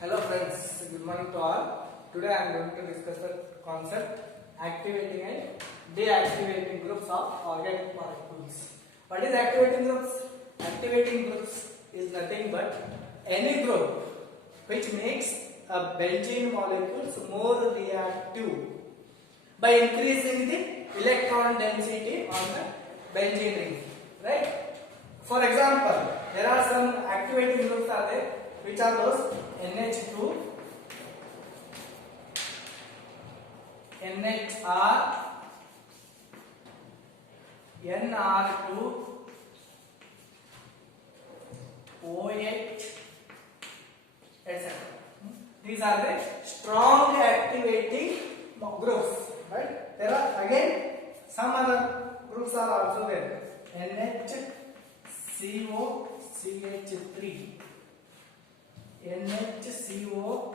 Hello friends, good morning to all. Today I am going to discuss the concept activating and deactivating groups of organic molecules. What is activating groups? Activating groups is nothing but any group which makes a benzene molecules more reactive by increasing the electron density on the benzene ring, right? For example, there are some activating groups are there, which are those NH2, NHR, NR2, OH, etc. These are the strong activating groups, right? There are again some other groups are also there. NHCO, CH3, NHCOR,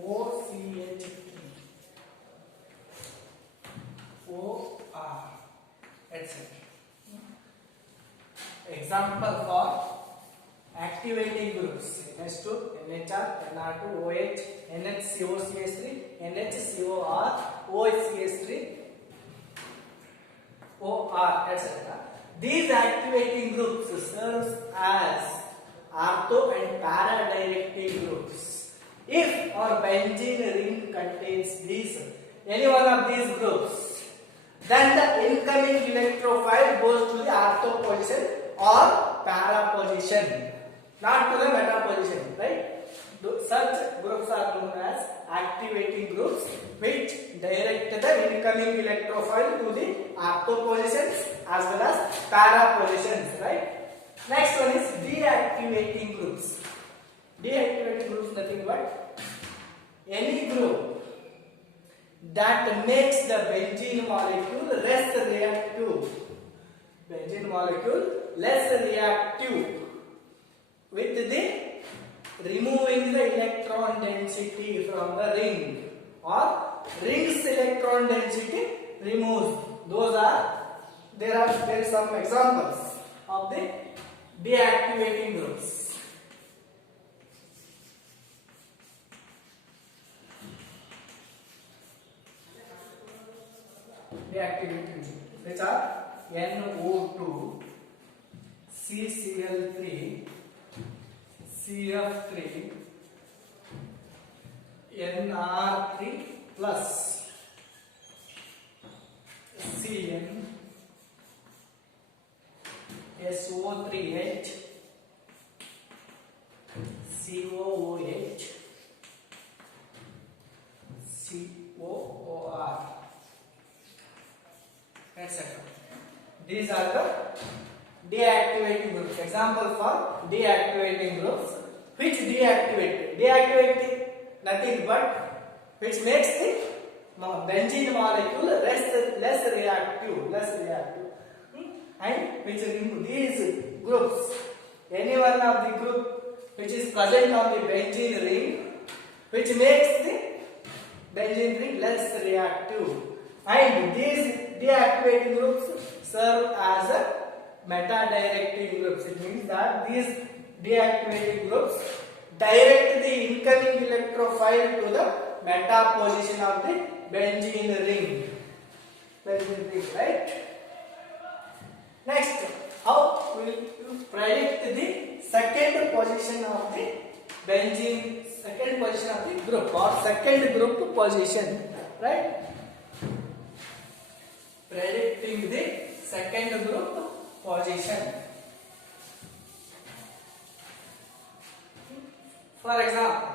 OCH3, OR, etc. Example for activating groups: NH2, NHR, NR2, OH, NHCO, CH3, NHCOR, OCH3, OR, etc. These activating groups serve as ortho and para directing groups. If our benzene ring contains any one of these groups, then the incoming electrophile goes to the ortho position or para position, not to the meta position, right? Such groups are known as activating groups, which direct the incoming electrophile to the ortho positions as well as para positions, right? Next one is deactivating groups. Deactivating groups nothing but any group that makes the benzene molecule less reactive. Benzene molecule less reactive with the removing the electron density from the ring, or ring's electron density removes. There is some examples of the deactivating groups. Deactivating groups, which are NO2, CCl3, CF3, NR3 plus, CN, SO3H, COOH, COOR, etc. These are the deactivating groups. Example for deactivating groups. Which deactivating nothing but which makes the benzene molecule less reactive, and which remove these groups, any one of the group which is present on the benzene ring, which makes the benzene ring less reactive, and these deactivating groups serve as a meta-directing groups. It means that these deactivating groups direct the incoming electrophile to the meta position of the benzene ring. Right? Next, how will you predict the second position of the benzene, second position of the group, or second group position, right? Predicting the second group position. For example,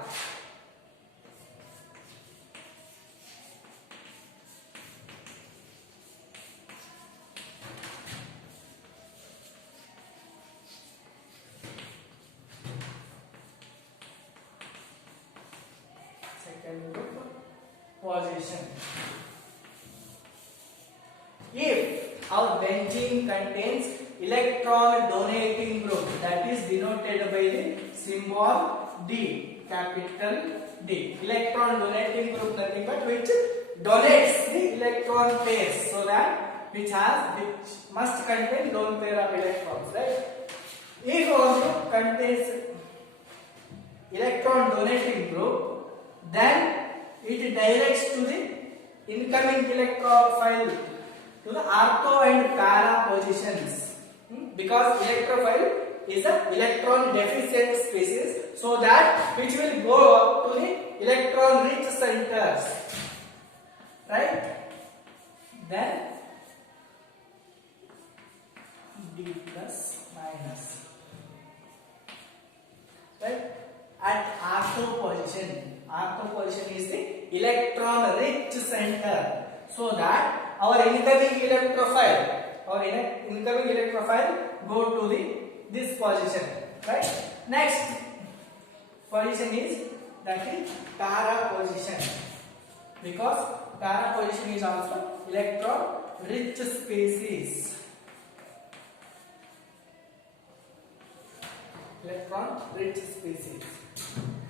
second group position. If our benzene contains electron donating group, that is denoted by the symbol D, capital D. Electron donating group nothing but which donates the electron pairs, so that which must contain lone pair of electrons, right? If our group contains electron donating group, then it directs to the incoming electrophile to the ortho and para positions, because electrophile is a electron deficient species, so that which will go up to the electron rich centers, right? Then D plus minus, right? At ortho position is the electron rich center, so that our incoming electrophile go to this position, right? Next position is para position, because para position is also electron rich species.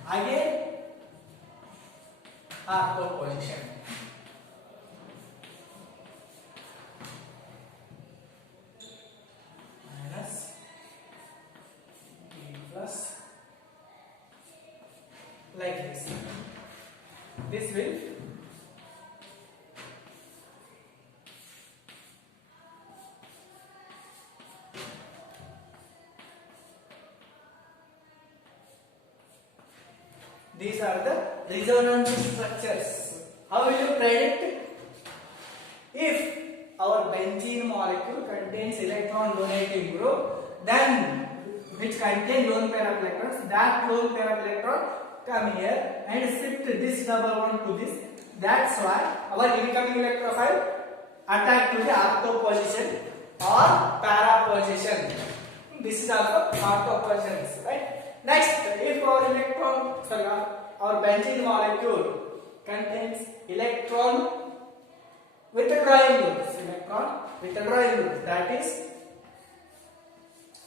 Again, ortho position. Minus D plus, like this. This will these are the resonance structures. How will you predict? If our benzene molecule contains electron donating group, then which contain lone pair of electrons, that lone pair of electron come here and shift this double bond to this. That's why our incoming electrophile attack to the ortho position or para position. This is also ortho positions, right? Next, if our benzene molecule contains electron withdrawing groups, that is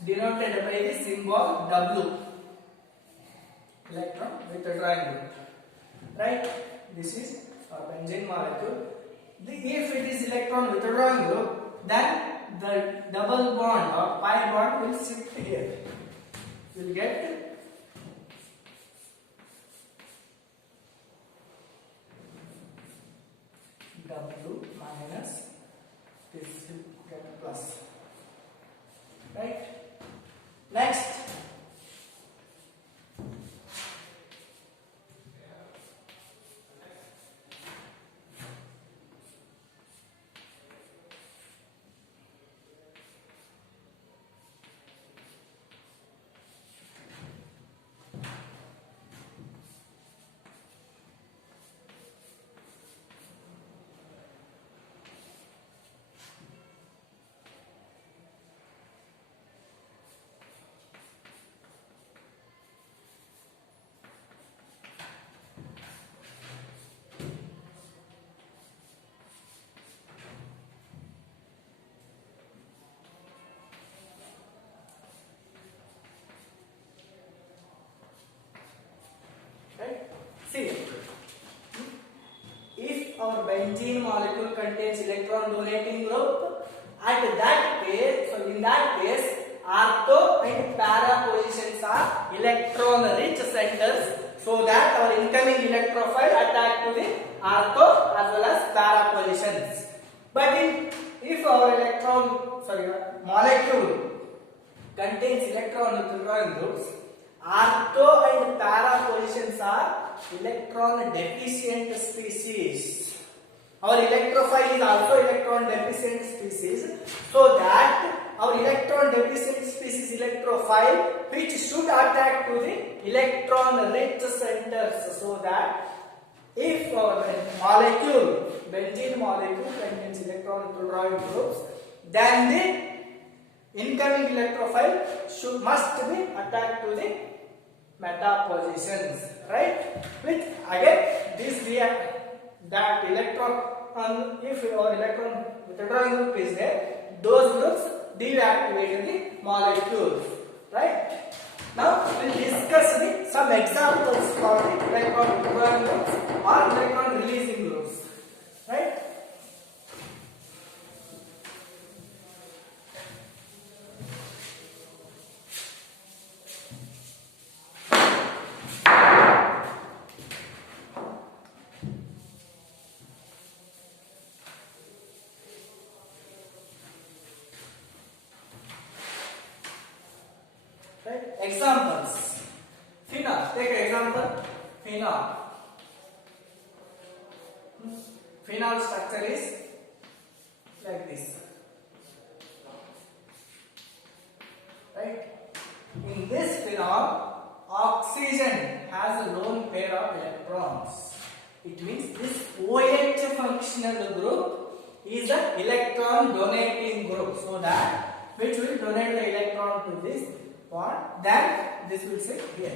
denoted by the symbol W, electron withdrawing group, right? This is our benzene molecule. If it is electron withdrawing group, then the double bond or pi bond will shift here. You will get W minus, this will get plus, right? Next, see, if our benzene molecule contains electron donating group, at that case, so in that case, ortho and para positions are electron rich centers, so that our incoming electrophile attack to the ortho as well as para positions. But if our molecule contains electron withdrawing groups, ortho and para positions are electron deficient species. Our electrophile is also electron deficient species, so that our electron deficient species electrophile, which should attack to the electron rich centers, so that if our benzene molecule contains electron withdrawing groups, then the incoming electrophile must be attacked to the meta positions, right? Which again, this that electron, if our electron withdrawing group is there, those groups deactivate the molecules, right? Now we will discuss some examples for the electron withdrawing groups or electron releasing groups, right? Examples. Phenol. Take an example. Phenol. Phenol structure is like this. Right? In this phenol, oxygen has a lone pair of electrons. It means this OH functional group is an electron donating group. So that which will donate the electron to this part, then this will sit here.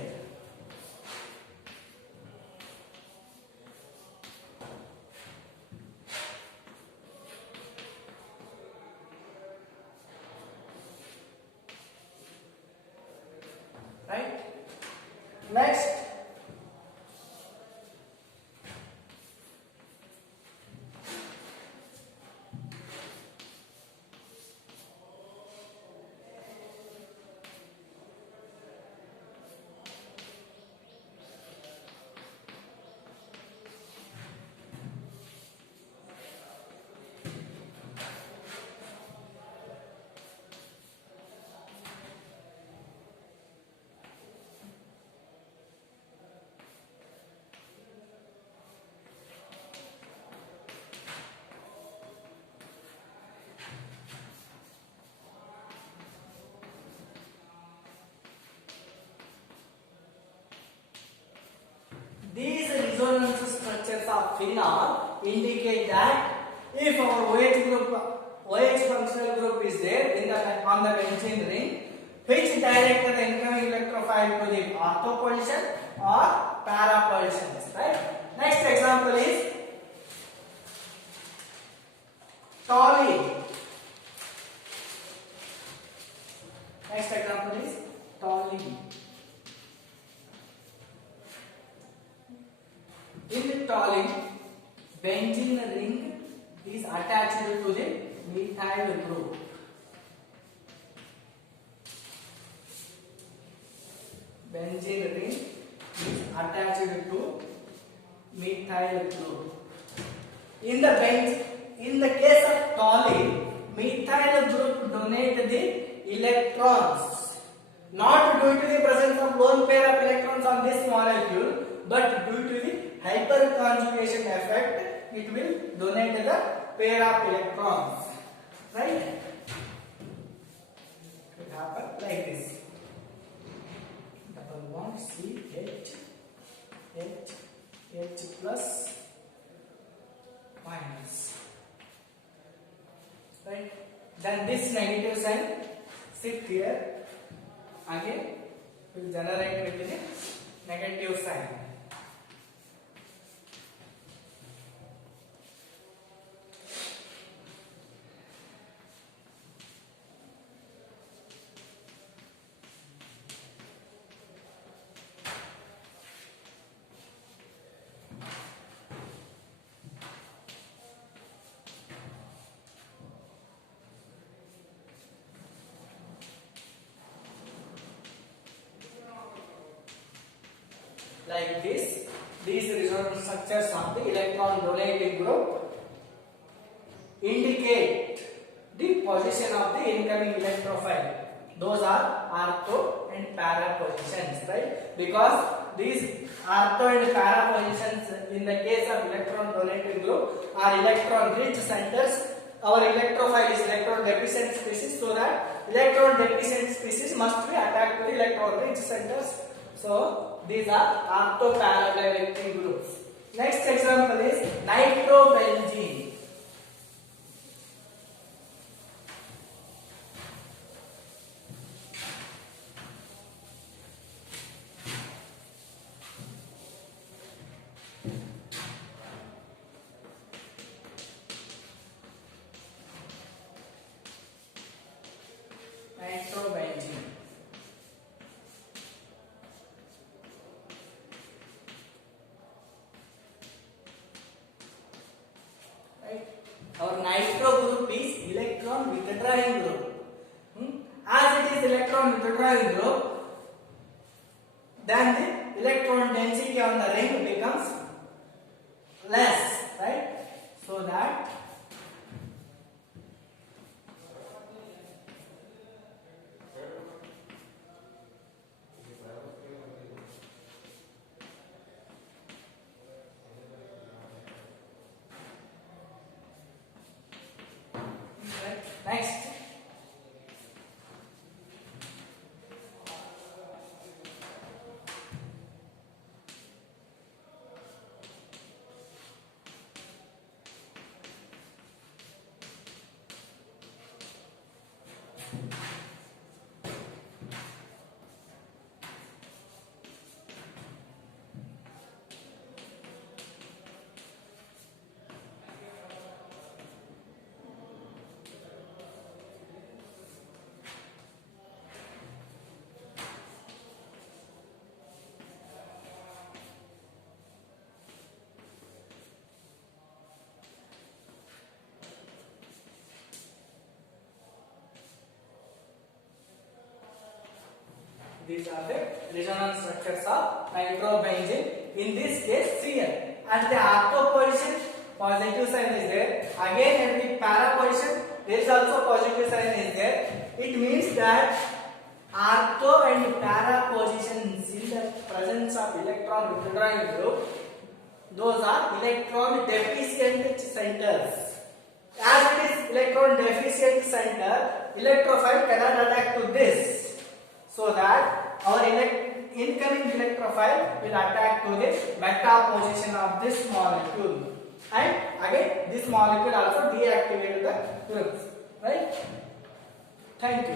Right? Next, these resonance structures of phenol indicate that if our OH functional group is there on the benzene ring, which direct the incoming electrophile to the ortho position or para positions, right? Next example is toluene. Next example is toluene. In the toluene, benzene ring is attached to the methyl group. Benzene ring is attached to methyl group. In the case of toluene, methyl group donate the electrons, not due to the presence of lone pair of electrons on this molecule, but due to the hyperconjugation effect, it will donate the pair of electrons. Right? It happens like this. Double bond H plus minus. Right? Then this negative sign sit here. Again, will generate with the negative sign. Like this, these resonance structures of the electron donating group indicate the position of the incoming electrophile. Those are ortho and para positions, right? Because these ortho and para positions in the case of electron donating group are electron rich centers. Our electrophile is electron deficient species, so that electron deficient species must be attacked to the electron rich centers. So these are ortho-para directing groups. Next example is nitrobenzene. Nitrobenzene. Our nitro group is electron withdrawing group. As it is electron withdrawing group, then the electron density on the ring becomes less, right? So that These are the resonance structures of nitrobenzene. In this case, Cn. At the alpha position, positive sign is there. Again, at the para position, there is also positive sign is there. It means that ortho and para positions in the presence of electron withdrawing group, those are electron deficient centers. As it is electron deficient center, electrophile cannot attack to this. So that our incoming electrophile will attack to the meta position of this molecule, and again this molecule also deactivate the groups, right? Thank you.